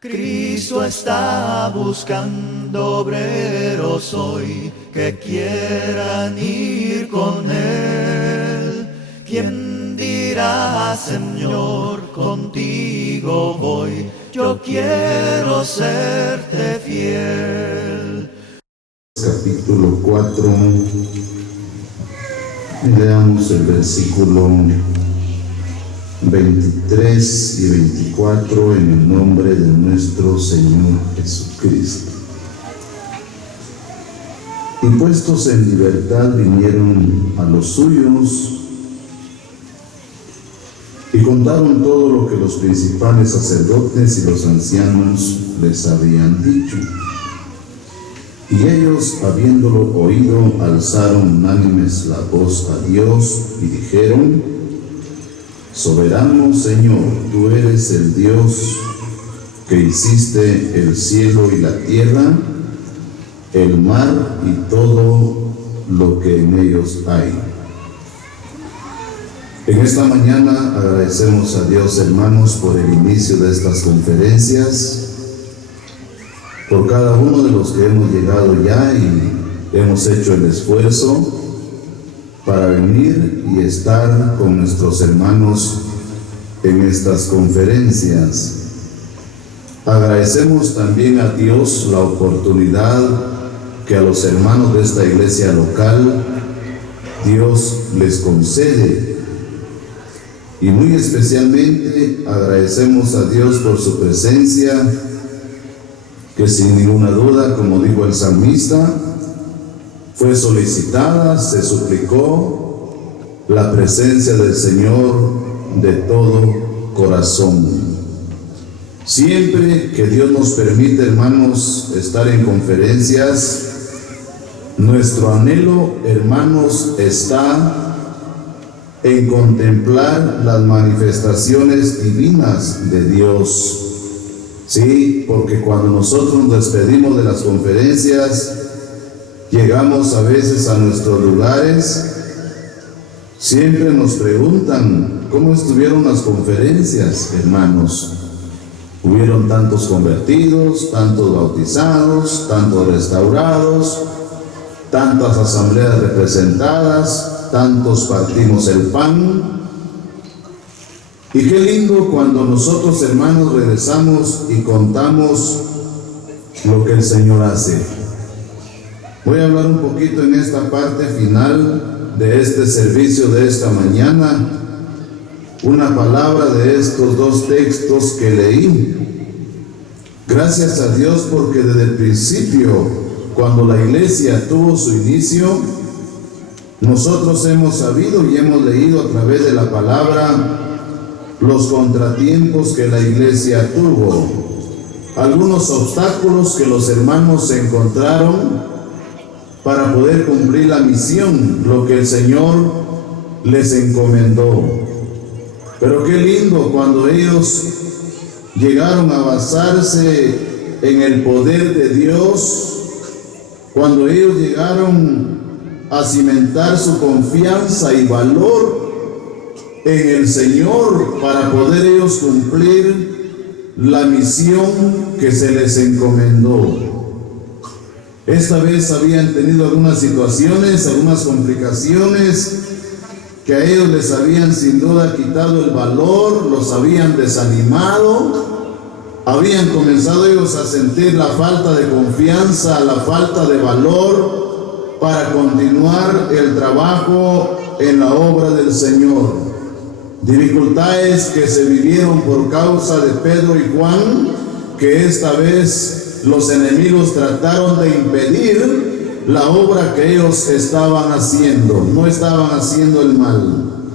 Cristo está buscando obreros hoy que quieran ir con Él. ¿Quién dirá, Señor, contigo voy? Yo quiero serte fiel. Capítulo 4, leamos el versículo 23 y 24 en el nombre de nuestro Señor Jesucristo. Y puestos en libertad vinieron a los suyos y contaron todo lo que los principales sacerdotes y los ancianos les habían dicho. Y ellos, habiéndolo oído, alzaron unánimes la voz a Dios y dijeron: Soberano Señor, tú eres el Dios que hiciste el cielo y la tierra, el mar y todo lo que en ellos hay. En esta mañana agradecemos a Dios, hermanos, por el inicio de estas conferencias, por cada uno de los que hemos llegado ya y hemos hecho el esfuerzo para venir y estar con nuestros hermanos en estas conferencias. Agradecemos también a Dios la oportunidad que a los hermanos de esta iglesia local Dios les concede. Y muy especialmente agradecemos a Dios por su presencia, que sin ninguna duda, como dijo el salmista, fue solicitada, se suplicó la presencia del Señor de todo corazón. Siempre que Dios nos permite, hermanos, estar en conferencias, nuestro anhelo, hermanos, está en contemplar las manifestaciones divinas de Dios. Sí, porque cuando nosotros nos despedimos de las conferencias, llegamos a veces a nuestros lugares, siempre nos preguntan: ¿cómo estuvieron las conferencias, hermanos? Hubieron tantos convertidos, tantos bautizados, tantos restaurados, tantas asambleas representadas, tantos partimos el pan. Y qué lindo cuando nosotros, hermanos, regresamos y contamos lo que el Señor hace. Voy a hablar un poquito en esta parte final de este servicio de esta mañana, una palabra de estos dos textos que leí. Gracias a Dios, porque desde el principio, cuando la iglesia tuvo su inicio, nosotros hemos sabido y hemos leído a través de la palabra los contratiempos que la iglesia tuvo, algunos obstáculos que los hermanos encontraron para poder cumplir la misión, lo que el Señor les encomendó. Pero qué lindo cuando ellos llegaron a basarse en el poder de Dios, cuando ellos llegaron a cimentar su confianza y valor en el Señor para poder ellos cumplir la misión que se les encomendó. Esta vez habían tenido algunas situaciones, algunas complicaciones que a ellos les habían sin duda quitado el valor, los habían desanimado, habían comenzado ellos a sentir la falta de confianza, la falta de valor para continuar el trabajo en la obra del Señor. Dificultades que se vivieron por causa de Pedro y Juan, que esta vez los enemigos trataron de impedir la obra que ellos estaban haciendo. No estaban haciendo el mal.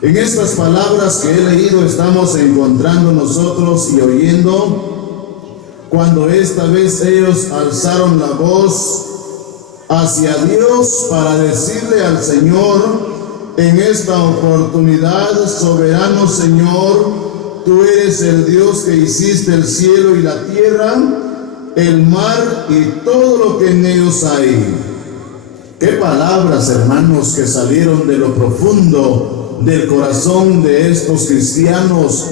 En estas palabras que he leído estamos encontrando nosotros y oyendo cuando esta vez ellos alzaron la voz hacia Dios para decirle al Señor en esta oportunidad: soberano Señor, tú eres el Dios que hiciste el cielo y la tierra, el mar y todo lo que en ellos hay. Qué palabras, hermanos, que salieron de lo profundo del corazón de estos cristianos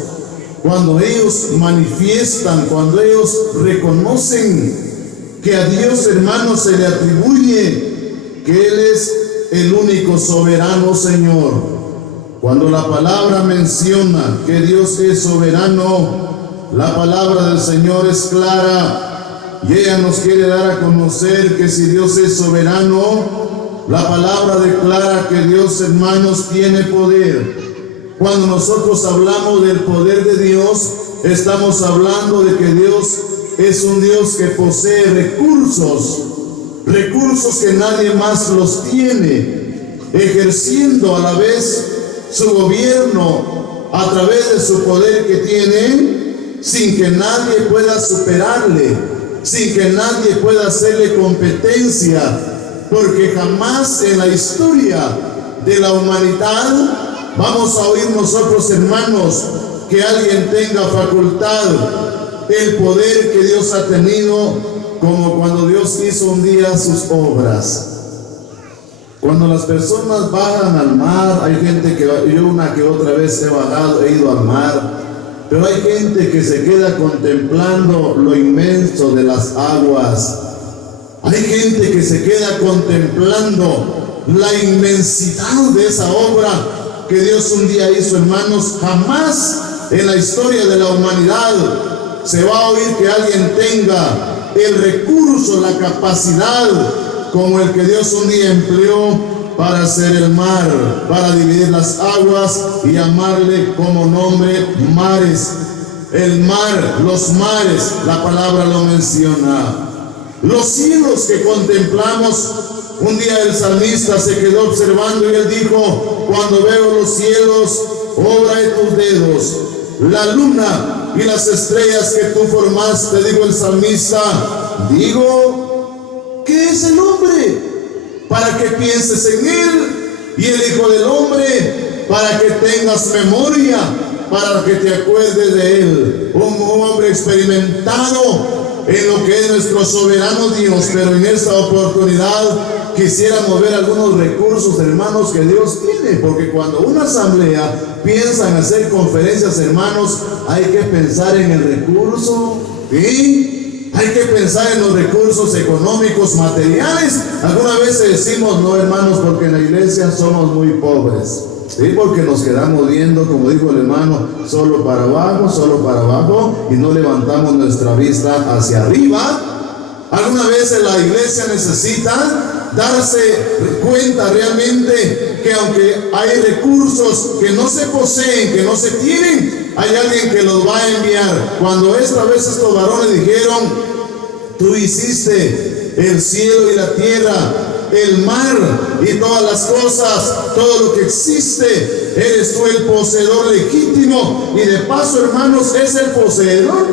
cuando ellos manifiestan, cuando ellos reconocen que a Dios, hermanos, se le atribuye que Él es el único soberano Señor. Cuando la palabra menciona que Dios es soberano, la palabra del Señor es clara y ella nos quiere dar a conocer que si Dios es soberano, la palabra declara que Dios, hermanos, tiene poder. Cuando nosotros hablamos del poder de Dios, estamos hablando de que Dios es un Dios que posee recursos que nadie más los tiene, ejerciendo a la vez su gobierno a través de su poder que tiene, sin que nadie pueda superarle, sin que nadie pueda hacerle competencia, porque jamás en la historia de la humanidad vamos a oír nosotros, hermanos, que alguien tenga facultad, el poder que Dios ha tenido, como cuando Dios hizo un día sus obras. Cuando las personas bajan al mar, hay gente que yo una que otra vez he ido al mar, pero hay gente que se queda contemplando lo inmenso de las aguas. Hay gente que se queda contemplando la inmensidad de esa obra que Dios un día hizo, hermanos. Jamás en la historia de la humanidad se va a oír que alguien tenga el recurso, la capacidad como el que Dios un día empleó para hacer el mar, para dividir las aguas y llamarle como nombre mares. El mar, los mares, la palabra lo menciona. Los cielos que contemplamos, un día el salmista se quedó observando y él dijo: cuando veo los cielos, obra de tus dedos, la luna y las estrellas que tú formaste, digo el salmista, digo, ¿qué es el hombre? Para que pienses en él, y el Hijo del Hombre, para que tengas memoria, para que te acuerdes de él. Un hombre experimentado en lo que es nuestro soberano Dios, pero en esta oportunidad quisiéramos ver algunos recursos, hermanos, que Dios tiene, porque cuando una asamblea piensa en hacer conferencias, hermanos, hay que pensar en el recurso, ¿sí? Hay que pensar en los recursos económicos, materiales. Algunas veces decimos, no, hermanos, porque en la iglesia somos muy pobres, ¿sí? Porque nos quedamos viendo, como dijo el hermano, solo para abajo, y no levantamos nuestra vista hacia arriba. Algunas veces la iglesia necesita darse cuenta realmente que aunque hay recursos que no se poseen, que no se tienen, hay alguien que los va a enviar. Cuando esta vez estos varones dijeron: tú hiciste el cielo y la tierra, el mar y todas las cosas, todo lo que existe, eres tú el poseedor legítimo. Y de paso, hermanos, es el poseedor,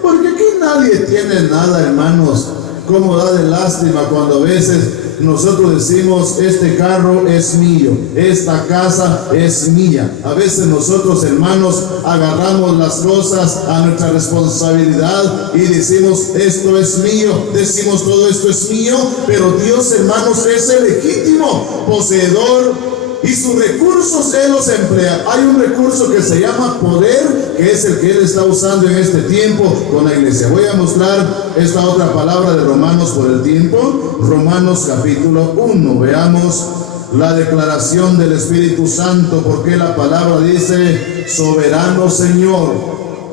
porque aquí nadie tiene nada, hermanos. Como da de lástima cuando a veces nosotros decimos: este carro es mío, esta casa es mía. A veces nosotros, hermanos, agarramos las cosas a nuestra responsabilidad y decimos: esto es mío, decimos todo esto es mío, pero Dios, hermanos, es el legítimo poseedor y sus recursos Él los emplea. Hay un recurso que se llama poder, que es el que Él está usando en este tiempo con la iglesia. Voy a mostrar esta otra palabra de Romanos por el tiempo. Romanos capítulo 1. Veamos la declaración del Espíritu Santo, porque la palabra dice: soberano Señor,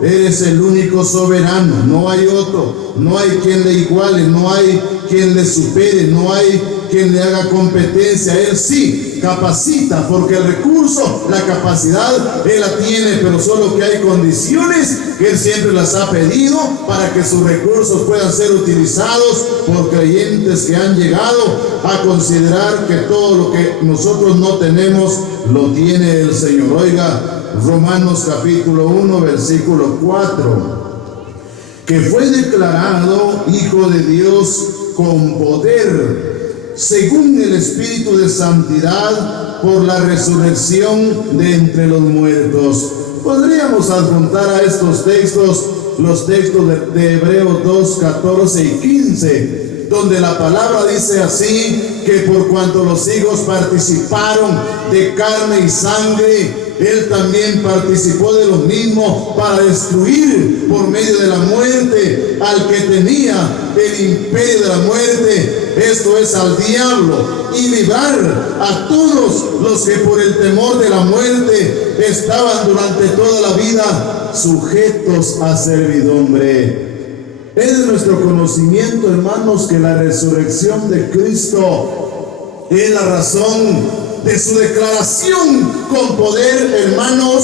eres el único soberano, no hay otro, no hay quien le iguale, no hay quien le supere, no hay quien le haga competencia. Él sí capacita, porque el recurso, la capacidad, Él la tiene, pero solo que hay condiciones que Él siempre las ha pedido para que sus recursos puedan ser utilizados por creyentes que han llegado a considerar que todo lo que nosotros no tenemos lo tiene el Señor. Oiga, Romanos capítulo 1, versículo 4, que fue declarado Hijo de Dios con poder, según el Espíritu de Santidad, por la resurrección de entre los muertos. Podríamos adjuntar a estos textos los textos de Hebreos 2, 14 y 15, donde la palabra dice así: que por cuanto los hijos participaron de carne y sangre, Él también participó de lo mismo para destruir por medio de la muerte al que tenía el imperio de la muerte, esto es al diablo, y librar a todos los que por el temor de la muerte estaban durante toda la vida sujetos a servidumbre. Es de nuestro conocimiento, hermanos, que la resurrección de Cristo es la razón de su declaración con poder, hermanos.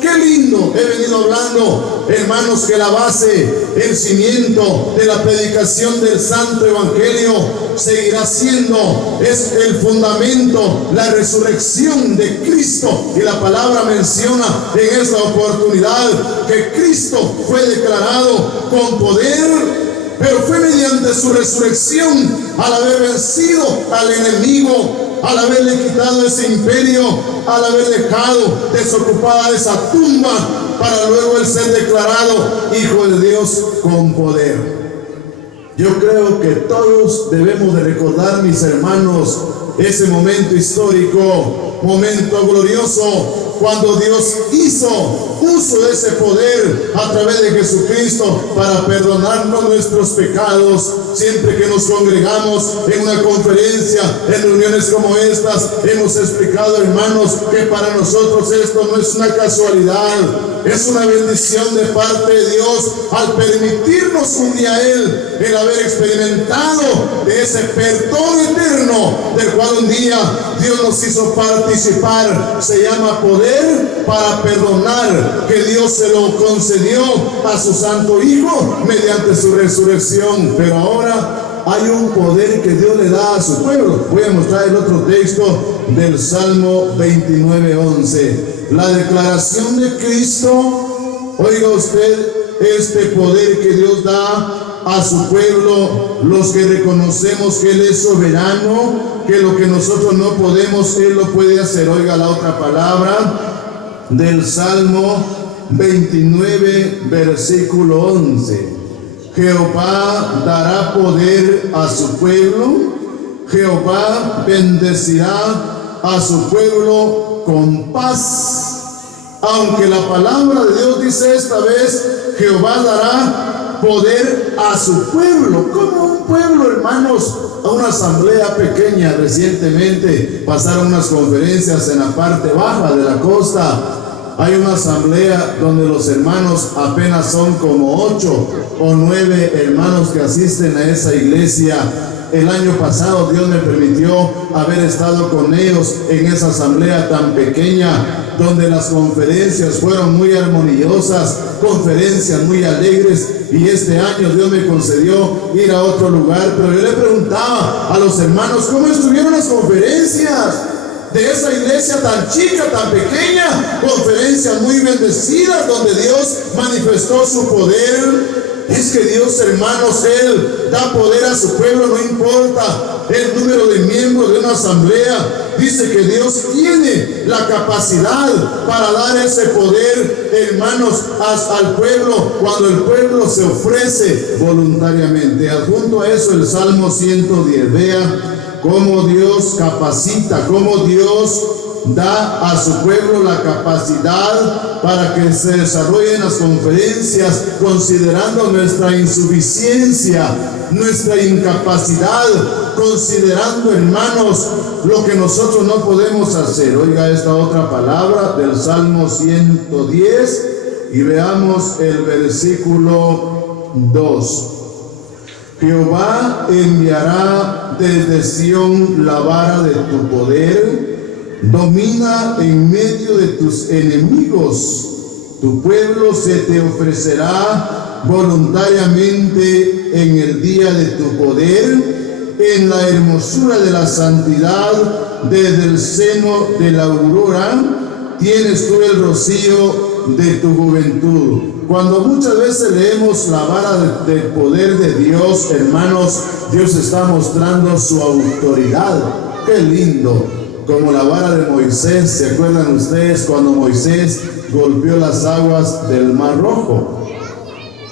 Qué lindo, he venido hablando, hermanos, que la base, el cimiento de la predicación del Santo Evangelio seguirá siendo, es el fundamento, la resurrección de Cristo. Y la palabra menciona en esta oportunidad que Cristo fue declarado con poder, pero fue mediante su resurrección, al haber vencido al enemigo, al haberle quitado ese imperio, al haber dejado desocupada esa tumba, para luego el ser declarado Hijo de Dios con poder. Yo creo que todos debemos de recordar, mis hermanos, ese momento histórico, momento glorioso, cuando Dios hizo uso de ese poder a través de Jesucristo para perdonarnos nuestros pecados. Siempre que nos congregamos en una conferencia, en reuniones como estas, hemos explicado, hermanos, que para nosotros esto no es una casualidad, es una bendición de parte de Dios al permitirnos un día el haber experimentado de ese perdón eterno del cual un día Dios nos hizo participar. Se llama poder para perdonar, que Dios se lo concedió a su Santo Hijo mediante su resurrección. Pero ahora hay un poder que Dios le da a su pueblo. Voy a mostrar el otro texto del Salmo 29:11. La declaración de Cristo, oiga usted, este poder que Dios da a su pueblo, los que reconocemos que Él es soberano, que lo que nosotros no podemos, Él lo puede hacer. Oiga la otra palabra del Salmo 29, versículo 11. Jehová dará poder a su pueblo, Jehová bendecirá a su pueblo con paz. Aunque la palabra de Dios dice esta vez, Jehová dará poder a su pueblo. Como un pueblo, hermanos, a una asamblea pequeña recientemente pasaron unas conferencias en la parte baja de la costa. Hay una asamblea donde los hermanos apenas son como 8 o 9 hermanos que asisten a esa iglesia. El año pasado Dios me permitió haber estado con ellos en esa asamblea tan pequeña, donde las conferencias fueron muy armoniosas, conferencias muy alegres, y este año Dios me concedió ir a otro lugar. Pero yo le preguntaba a los hermanos cómo estuvieron las conferencias de esa iglesia tan chica, tan pequeña, conferencias muy bendecidas donde Dios manifestó su poder. Es que Dios, hermanos, Él da poder a su pueblo, no importa el número de miembros de una asamblea. Dice que Dios tiene la capacidad para dar ese poder, hermanos, al pueblo, cuando el pueblo se ofrece voluntariamente. Adjunto a eso el Salmo 110. Vea cómo Dios capacita, cómo Dios da a su pueblo la capacidad para que se desarrollen las conferencias, considerando nuestra insuficiencia, nuestra incapacidad, considerando, hermanos, lo que nosotros no podemos hacer. Oiga esta otra palabra del Salmo 110 y veamos el versículo 2. Jehová enviará desde Sión la vara de tu poder, domina en medio de tus enemigos. Tu pueblo se te ofrecerá voluntariamente en el día de tu poder, en la hermosura de la santidad, desde el seno de la aurora, tienes tú el rocío de tu juventud. Cuando muchas veces leemos la vara del poder de Dios, hermanos, Dios está mostrando su autoridad. ¡Qué lindo! Como la vara de Moisés. ¿Se acuerdan ustedes cuando Moisés golpeó las aguas del Mar Rojo?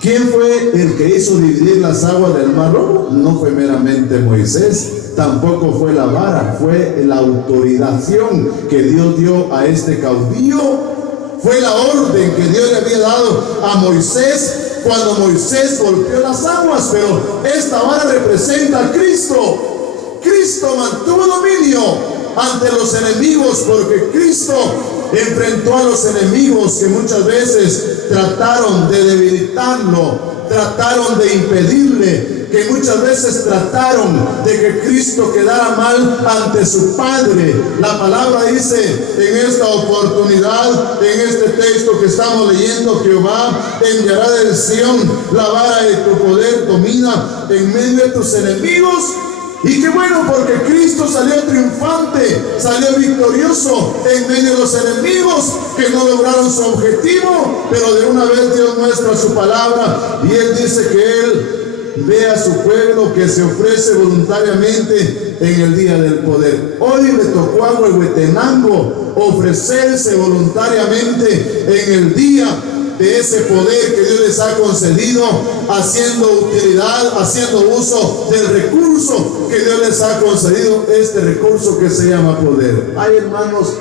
¿Quién fue el que hizo dividir las aguas del Mar Rojo? No fue meramente Moisés, tampoco fue la vara, fue la autorización que Dios dio a este caudillo. Fue la orden que Dios le había dado a Moisés cuando Moisés golpeó las aguas, pero esta vara representa a Cristo. Cristo mantuvo dominio ante los enemigos, porque Cristo enfrentó a los enemigos que muchas veces trataron de debilitarlo, trataron de impedirle, que muchas veces trataron de que Cristo quedara mal ante su Padre. La palabra dice en esta oportunidad, en este texto que estamos leyendo: Jehová enviará del Sión la vara de tu poder, domina en medio de tus enemigos. Y qué bueno, porque Cristo salió triunfante, salió victorioso en medio de los enemigos que no lograron su objetivo, pero de una vez Dios muestra su palabra y Él dice que Él ve a su pueblo que se ofrece voluntariamente en el día del poder. Hoy le tocó a Huehuetenango ofrecerse voluntariamente en el día de ese poder que Dios les ha concedido, haciendo utilidad, haciendo uso del recurso que Dios les ha concedido, este recurso que se llama poder. Hay hermanos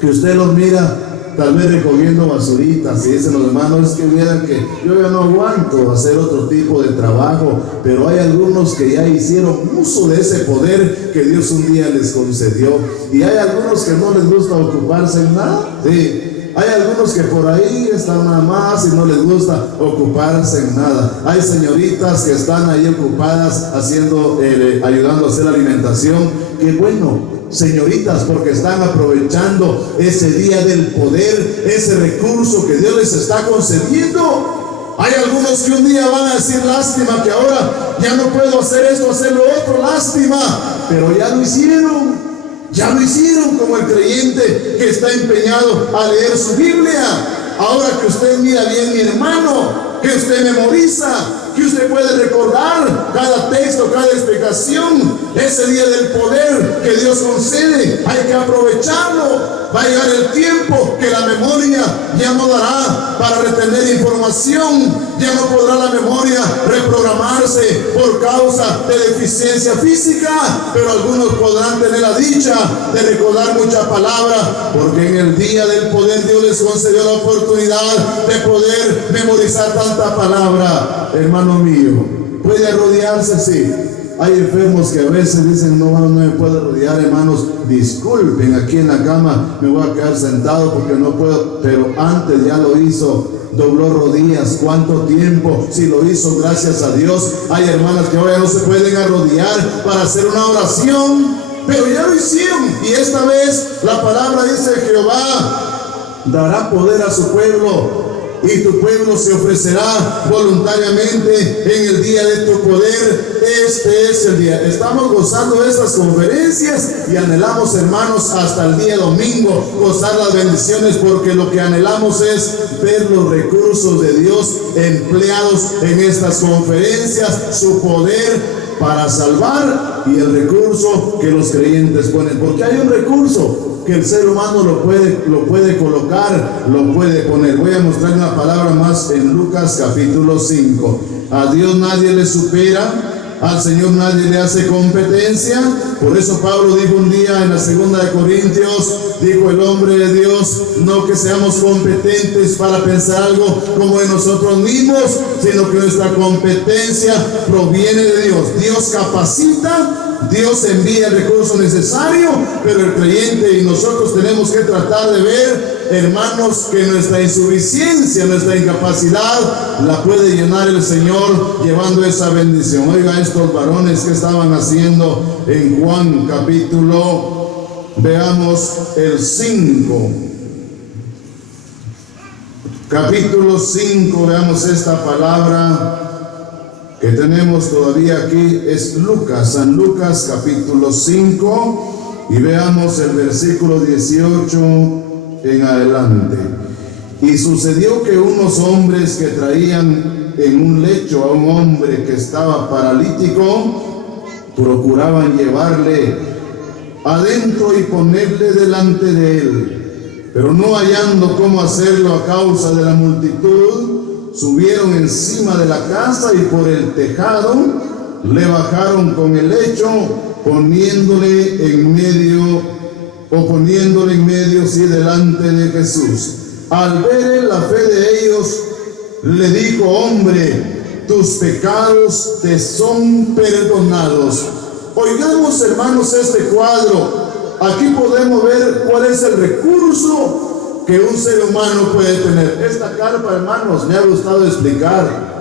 que usted los mira tal vez recogiendo basuritas y dicen los hermanos: es que vieran que yo ya no aguanto hacer otro tipo de trabajo, pero hay algunos que ya hicieron uso de ese poder que Dios un día les concedió, y hay algunos que no les gusta ocuparse en nada. Sí. Hay algunos que por ahí están nada más y no les gusta ocuparse en nada. Hay señoritas que están ahí ocupadas haciendo, ayudando a hacer la alimentación. Qué bueno, señoritas, porque están aprovechando ese día del poder, ese recurso que Dios les está concediendo. Hay algunos que un día van a decir: lástima que ahora ya no puedo hacer esto, hacer lo otro, lástima, pero ya lo hicieron. Ya lo hicieron, como el creyente que está empeñado a leer su Biblia. Ahora que usted mira bien, mi hermano, que usted memoriza, que usted puede recordar cada texto, cada explicación, ese día del poder que Dios concede, hay que aprovecharlo. Va a llegar el tiempo que la memoria ya no dará para retener información, ya no podrá la memoria reprogramarse por causa de deficiencia física, pero algunos podrán tener la dicha de recordar mucha palabra, porque en el día del poder Dios les concedió la oportunidad de poder memorizar tanta palabra. Hermano mío, ¿puede arrodillarse? Sí. Hay enfermos que a veces dicen: no me puedo arrodillar, hermanos, disculpen, aquí en la cama me voy a quedar sentado porque no puedo. Pero antes ya lo hizo, dobló rodillas. ¿Cuánto tiempo? Si lo hizo, gracias a Dios. Hay hermanas que ahora no se pueden arrodillar para hacer una oración, pero ya lo hicieron. Y esta vez la palabra dice: Jehová dará poder a su pueblo, y tu pueblo se ofrecerá voluntariamente en el día de tu poder. Este es el día. Estamos gozando de estas conferencias y anhelamos, hermanos, hasta el día domingo gozar las bendiciones, porque lo que anhelamos es ver los recursos de Dios empleados en estas conferencias, su poder para salvar y el recurso que los creyentes ponen, porque hay un recurso que el ser humano lo puede colocar, lo puede poner. Voy a mostrar una palabra más en Lucas capítulo 5. A Dios nadie le supera, al Señor nadie le hace competencia. Por eso Pablo dijo un día en la 2 de Corintios, dijo el hombre de Dios: no que seamos competentes para pensar algo como de nosotros mismos, sino que nuestra competencia proviene de Dios. Dios capacita, Dios envía el recurso necesario, pero el creyente y nosotros tenemos que tratar de ver, hermanos, que nuestra insuficiencia, nuestra incapacidad la puede llenar el Señor llevando esa bendición. Oiga, estos varones que estaban haciendo en Juan capítulo, veamos el 5. Capítulo 5, veamos esta palabra que tenemos todavía aquí, es Lucas, San Lucas capítulo 5, y veamos el versículo 18 en adelante. Y sucedió que unos hombres que traían en un lecho a un hombre que estaba paralítico, procuraban llevarle adentro y ponerle delante de él, pero no hallando cómo hacerlo a causa de la multitud, subieron encima de la casa y por el tejado le bajaron con el lecho poniéndole en medio, sí, delante de Jesús. Al ver la fe de ellos, le dijo: hombre, tus pecados te son perdonados. Oigamos, hermanos, este cuadro. Aquí podemos ver cuál es el recurso que un ser humano puede tener. Esta carpa, hermanos, me ha gustado explicar.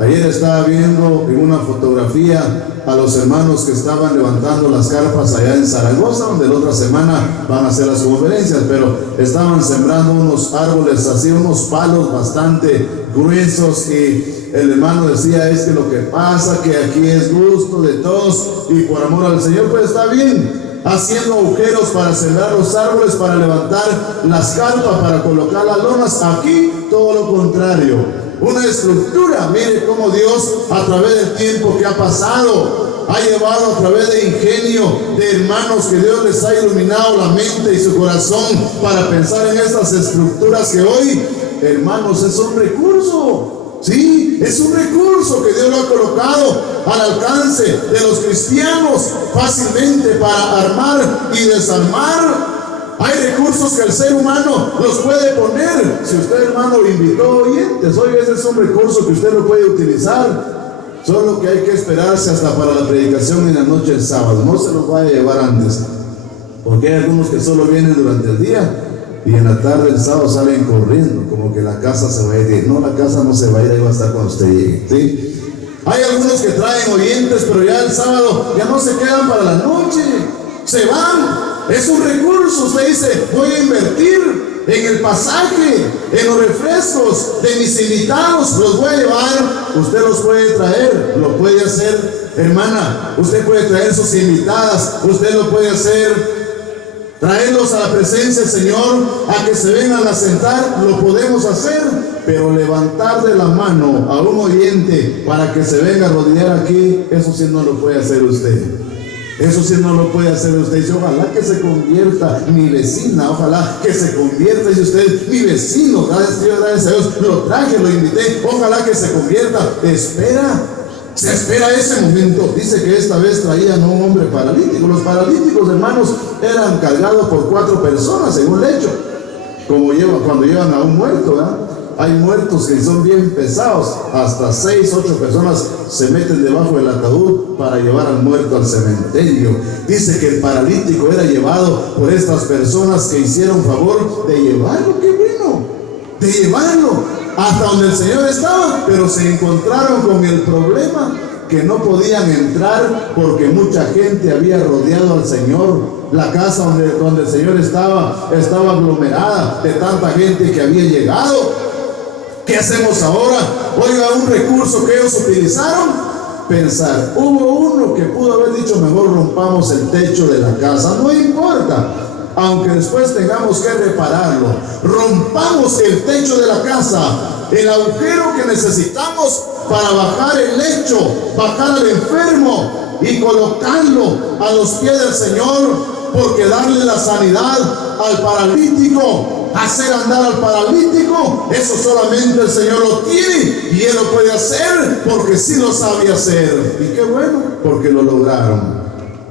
Ayer estaba viendo en una fotografía a los hermanos que estaban levantando las carpas allá en Zaragoza, donde la otra semana van a hacer las conferencias, pero estaban sembrando unos árboles así, unos palos bastante gruesos, y el hermano decía: es que lo que pasa que aquí es gusto de todos y por amor al Señor, pues está bien, haciendo agujeros para sembrar los árboles, para levantar las carpas, para colocar las lonas. Aquí todo lo contrario, una estructura. Mire cómo Dios, a través del tiempo que ha pasado, ha llevado a través de ingenio de hermanos que Dios les ha iluminado la mente y su corazón para pensar en estas estructuras que hoy, hermanos, es un recurso. Sí, es un recurso que Dios lo ha colocado al alcance de los cristianos fácilmente para armar y desarmar. Hay recursos que el ser humano los puede poner. Si usted, hermano, invitó oyentes, hoy ese es un recurso que usted lo puede utilizar. Solo que hay que esperarse hasta para la predicación en la noche del sábado. No se los vaya a llevar antes, porque hay algunos que solo vienen durante el día y en la tarde el sábado salen corriendo, como que la casa se va a ir. No, la casa no se va a ir, ahí va a estar cuando usted llegue, ¿sí? Hay algunos que traen oyentes, pero ya el sábado ya no se quedan para la noche, se van. Es un recurso. Usted dice: voy a invertir en el pasaje, en los refrescos de mis invitados, los voy a llevar. Usted los puede traer, lo puede hacer, hermana. Usted puede traer sus invitadas, usted lo puede hacer. Traerlos a la presencia del Señor, a que se vengan a sentar, lo podemos hacer. Pero levantar de la mano a un oyente para que se venga a rodear aquí, eso sí no lo puede hacer usted. Eso sí no lo puede hacer usted. Dice: ojalá que se convierta mi vecina, ojalá que se convierta. Dice usted: mi vecino, gracias a Dios, lo traje, lo invité, ojalá que se convierta. Se espera ese momento. Dice que esta vez traían a un hombre paralítico. Los paralíticos, hermanos, eran cargados por 4 personas en un lecho, como cuando llevan a un muerto, ¿verdad? Hay muertos que son bien pesados, hasta 6, 8 personas se meten debajo del ataúd para llevar al muerto al cementerio. Dice que el paralítico era llevado por estas personas que hicieron favor de llevarlo. ¡Qué bueno! De llevarlo hasta donde el Señor estaba, pero se encontraron con el problema que no podían entrar porque mucha gente había rodeado al Señor. La casa donde el Señor estaba aglomerada de tanta gente que había llegado. ¿Qué hacemos ahora? Oiga, un recurso que ellos utilizaron: pensar. Hubo uno que pudo haber dicho: mejor rompamos el techo de la casa, no importa, aunque después tengamos que repararlo, rompamos el techo de la casa, el agujero que necesitamos para bajar el lecho, bajar al enfermo y colocarlo a los pies del Señor, porque darle la sanidad al paralítico, hacer andar al paralítico, eso solamente el Señor lo tiene y Él lo puede hacer, porque sí lo sabe hacer. Y qué bueno, porque lo lograron.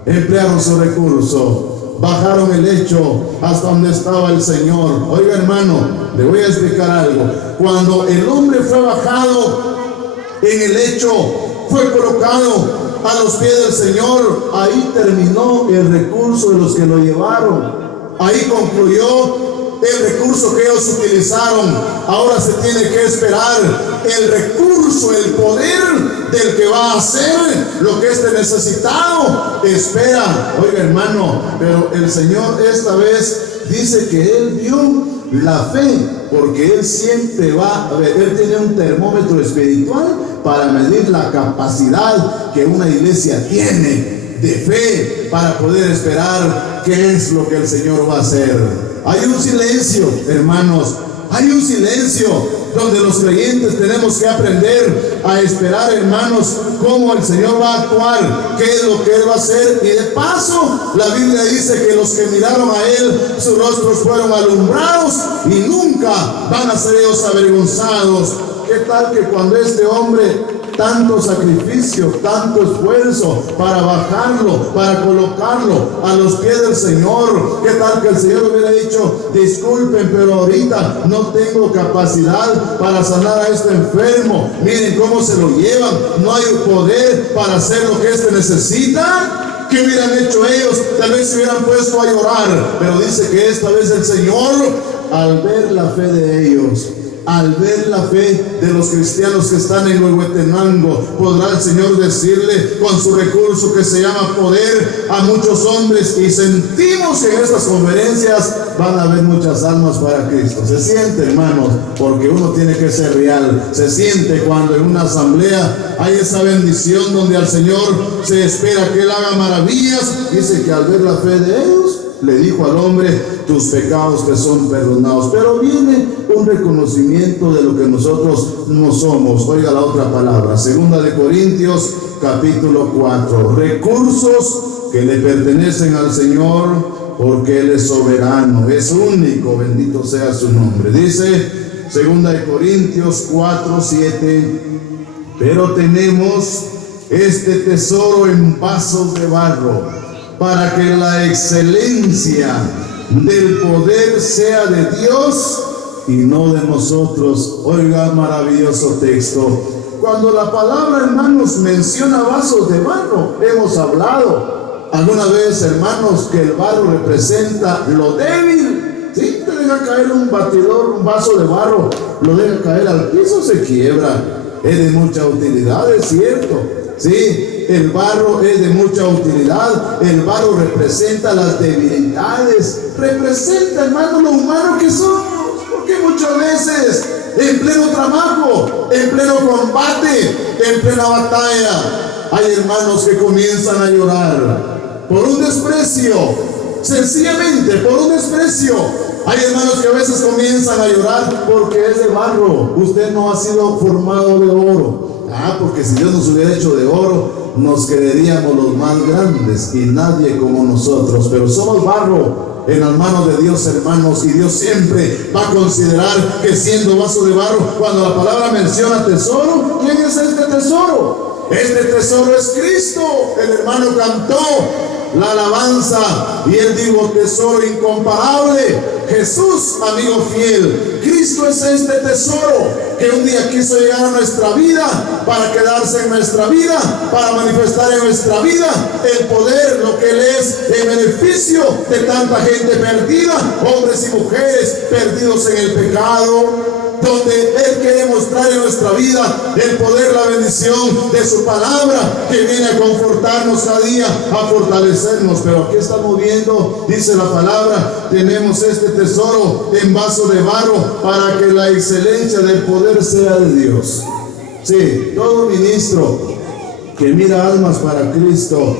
Emplearon su recurso, bajaron el lecho hasta donde estaba el Señor. Oiga, hermano, le voy a explicar algo. Cuando el hombre fue bajado en el lecho, fue colocado a los pies del Señor, ahí terminó el recurso de los que lo llevaron. Ahí concluyó el recurso que ellos utilizaron. Ahora se tiene que esperar el recurso, el poder del que va a hacer lo que este necesitado espera. Oiga, hermano, pero el Señor esta vez dice que Él vio la fe, porque Él siempre va a ver. Él tiene un termómetro espiritual para medir la capacidad que una iglesia tiene de fe para poder esperar qué es lo que el Señor va a hacer. Hay un silencio, hermanos, hay un silencio donde los creyentes tenemos que aprender a esperar, hermanos, cómo el Señor va a actuar, qué es lo que Él va a hacer. Y de paso, la Biblia dice que los que miraron a Él, sus rostros fueron alumbrados y nunca van a ser ellos avergonzados. ¿Qué tal que cuando este hombre tanto sacrificio, tanto esfuerzo para bajarlo, para colocarlo a los pies del Señor. ¿Qué tal que el Señor hubiera dicho: disculpen, pero ahorita no tengo capacidad para sanar a este enfermo, miren cómo se lo llevan, no hay poder para hacer lo que este necesita? ¿Qué hubieran hecho ellos? Tal vez se hubieran puesto a llorar, pero dice que esta vez el Señor, al ver la fe de ellos, al ver la fe de los cristianos que están en Huehuetenango, podrá el Señor decirle con su recurso que se llama poder a muchos hombres, y sentimos que en estas conferencias van a haber muchas almas para Cristo. Se siente, hermanos, porque uno tiene que ser real. Se siente cuando en una asamblea hay esa bendición donde al Señor se espera que Él haga maravillas. Dice que al ver la fe de ellos, le dijo al hombre: tus pecados te son perdonados. Pero viene un reconocimiento de lo que nosotros no somos. Oiga la otra palabra, 2 de Corintios capítulo 4. Recursos que le pertenecen al Señor, porque Él es soberano, es único, bendito sea su nombre. Dice 2 de Corintios 4, 7. Pero tenemos este tesoro en vasos de barro, para que la excelencia del poder sea de Dios y no de nosotros. Oiga, maravilloso texto. Cuando la palabra, hermanos, menciona vasos de barro, hemos hablado alguna vez, hermanos, que el barro representa lo débil. ¿Sí? Te deja caer un batidor, un vaso de barro, lo deja caer al piso, se quiebra. Es de mucha utilidad, es cierto. Sí, el barro es de mucha utilidad. El barro representa las debilidades, representa, hermano, lo humano que somos. Porque muchas veces, en pleno trabajo, en pleno combate, en plena batalla, hay hermanos que comienzan a llorar por un desprecio, sencillamente por un desprecio. Hay hermanos que a veces comienzan a llorar porque es de barro. Usted no ha sido formado de oro. Porque si Dios nos hubiera hecho de oro, nos creeríamos los más grandes y nadie como nosotros. Pero somos barro en las manos de Dios, hermanos, y Dios siempre va a considerar que siendo vaso de barro, cuando la palabra menciona tesoro, ¿quién es este tesoro? Este tesoro es Cristo. El hermano cantó la alabanza y él dijo: tesoro incomparable, Jesús, amigo fiel. Cristo es este tesoro que un día quiso llegar a nuestra vida para quedarse en nuestra vida, para manifestar en nuestra vida el poder, lo que Él es, en beneficio de tanta gente perdida, hombres y mujeres perdidos en el pecado, donde Él quiere mostrar en nuestra vida el poder, la bendición de su palabra, que viene a confortarnos cada día, a fortalecernos. Pero aquí estamos viendo, dice la palabra, tenemos este tesoro en vaso de barro, para que la excelencia del poder sea de Dios. Sí, todo ministro que mira almas para Cristo,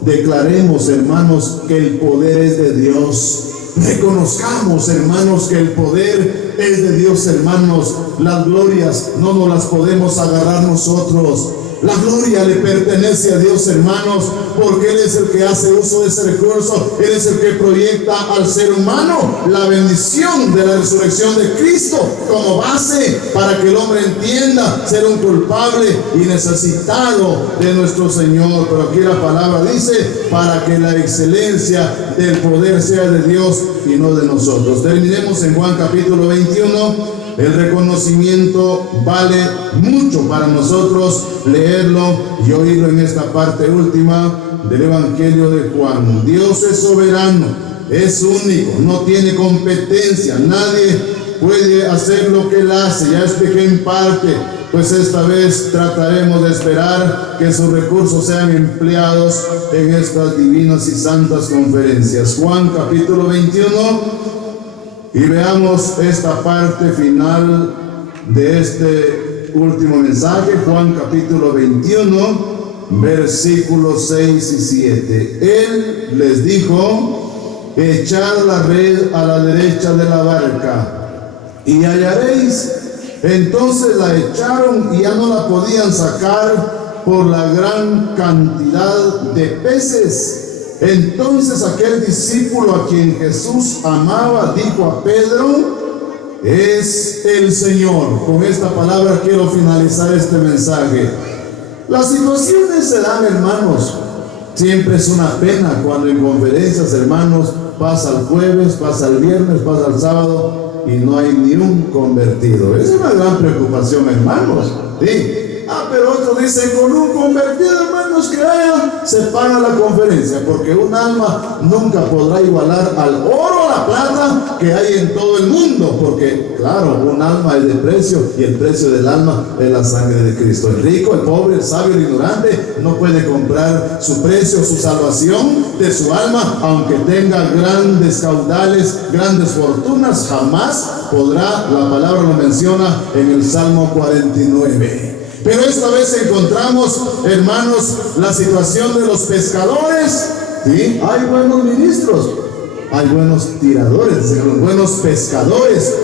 declaremos, hermanos, que el poder es de Dios. Reconozcamos, hermanos, que el poder es de Dios, hermanos. Las glorias no nos las podemos agarrar nosotros. La gloria le pertenece a Dios, hermanos, porque Él es el que hace uso de ese recurso. Él es el que proyecta al ser humano la bendición de la resurrección de Cristo como base para que el hombre entienda ser un culpable y necesitado de nuestro Señor. Pero aquí la palabra dice: para que la excelencia del poder sea de Dios y no de nosotros. Terminemos en Juan capítulo 21. El reconocimiento vale mucho para nosotros leerlo y oírlo en esta parte última del Evangelio de Juan. Dios es soberano, es único, no tiene competencia, nadie puede hacer lo que Él hace. Ya expliqué en parte, pues esta vez trataremos de esperar que sus recursos sean empleados en estas divinas y santas conferencias. Juan capítulo 21. Y veamos esta parte final de este último mensaje, Juan capítulo 21, versículos 6 y 7. Él les dijo: echad la red a la derecha de la barca y hallaréis. Entonces la echaron y ya no la podían sacar por la gran cantidad de peces. Entonces aquel discípulo a quien Jesús amaba dijo a Pedro: es el Señor. Con esta palabra quiero finalizar este mensaje. Las situaciones se dan, hermanos. Siempre es una pena cuando en conferencias, hermanos, pasa el jueves, pasa el viernes, pasa el sábado y no hay ni un convertido. Es una gran preocupación, hermanos. ¿Sí? Pero otros dicen, con un convertido, hermanos, que haya, se paga la conferencia, porque un alma nunca podrá igualar al oro o la plata que hay en todo el mundo, porque, claro, un alma es de precio, y el precio del alma es la sangre de Cristo. El rico, el pobre, el sabio, el ignorante, no puede comprar su precio, su salvación de su alma, aunque tenga grandes caudales, grandes fortunas, jamás podrá. La palabra lo menciona en el Salmo 49. Pero esta vez encontramos, hermanos, la situación de los pescadores. ¿Sí? Hay buenos ministros, hay buenos tiradores, buenos pescadores,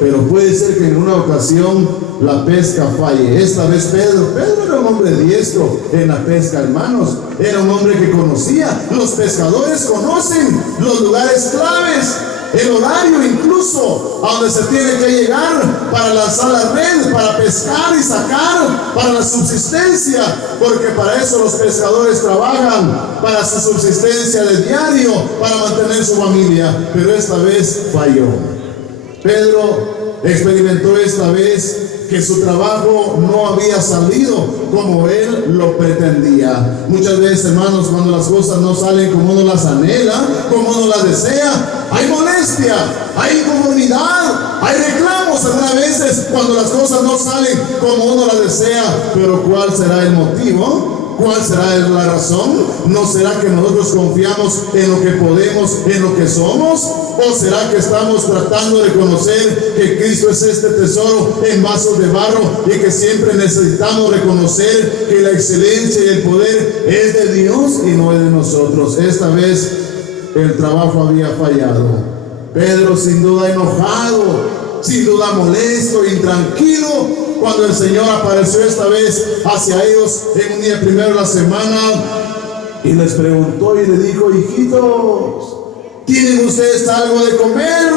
pero puede ser que en una ocasión la pesca falle. Esta vez Pedro era un hombre diestro en la pesca, hermanos. Era un hombre que conocía. Los pescadores conocen los lugares claves, el horario incluso a donde se tiene que llegar para lanzar la red, para pescar y sacar, para la subsistencia, porque para eso los pescadores trabajan, para su subsistencia de diario, para mantener su familia. Pero esta vez falló. Pedro experimentó esta vez que su trabajo no había salido como él lo pretendía. Muchas veces, hermanos, cuando las cosas no salen como uno las anhela, como uno las desea, hay molestia, hay inconformidad, hay reclamos algunas veces cuando las cosas no salen como uno las desea. Pero ¿cuál será el motivo? ¿Cuál será la razón? ¿No será que nosotros confiamos en lo que podemos, en lo que somos? ¿O será que estamos tratando de conocer que Cristo es este tesoro en vasos de barro y que siempre necesitamos reconocer que la excelencia y el poder es de Dios y no es de nosotros? Esta vez el trabajo había fallado. Pedro, sin duda enojado, sin duda molesto, intranquilo, cuando el Señor apareció esta vez hacia ellos en un día primero de la semana y les preguntó y le dijo: hijitos, ¿tienen ustedes algo de comer?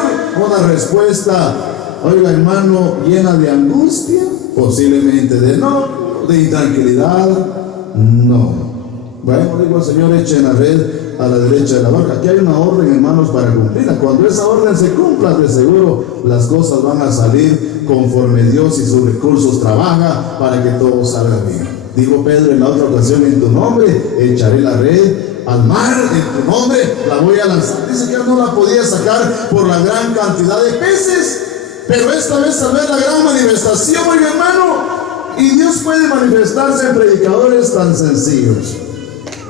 Una respuesta, oiga, hermano, llena de angustia, posiblemente de enojo, de intranquilidad. No. Bueno, digo el Señor, echen la red a la derecha de la barca. Aquí hay una orden, hermanos, para cumplirla. Cuando esa orden se cumpla, de seguro las cosas van a salir conforme Dios y sus recursos trabaja para que todo salga bien. Dijo Pedro en la otra ocasión: en tu nombre echaré la red al mar, en tu nombre la voy a lanzar. Dice que no la podía sacar por la gran cantidad de peces, pero esta vez al ver la gran manifestación, oiga, hermano, y Dios puede manifestarse en predicadores tan sencillos.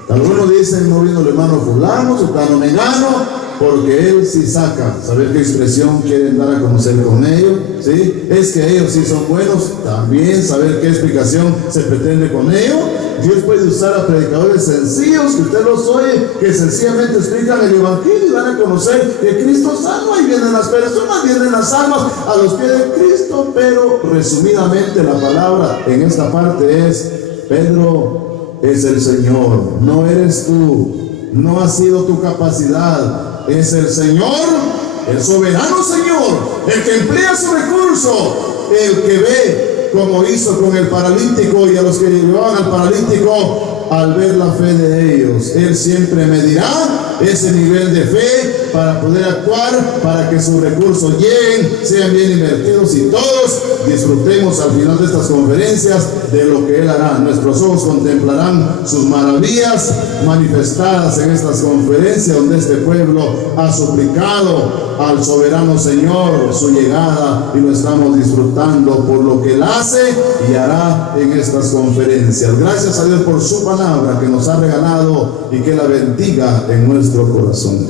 Algunos dicen: no vino el hermano fulano, sultano mengano, porque él sí saca. ¿Saber qué expresión quieren dar a conocer con ellos? ¿Sí? Es que ellos sí son buenos. También saber qué explicación se pretende con ellos. Dios puede usar a predicadores sencillos, que usted los oye, que sencillamente explican el evangelio y dan a conocer que Cristo salva, y vienen las personas, vienen las almas a los pies de Cristo. Pero resumidamente la palabra en esta parte es: Pedro, es el Señor, no eres tú, no ha sido tu capacidad, es el Señor, el soberano Señor, el que emplea su recurso, el que ve, como hizo con el paralítico y a los que llevaban al paralítico. Al ver la fe de ellos, Él siempre medirá ese nivel de fe para poder actuar, para que sus recursos lleguen, sean bien invertidos y todos disfrutemos al final de estas conferencias de lo que Él hará. Nuestros ojos contemplarán sus maravillas manifestadas en estas conferencias, donde este pueblo ha suplicado al soberano Señor su llegada, y lo estamos disfrutando por lo que Él hace y hará en estas conferencias. Gracias a Dios por su palabra que nos ha regalado, y que la bendiga en nuestro corazón.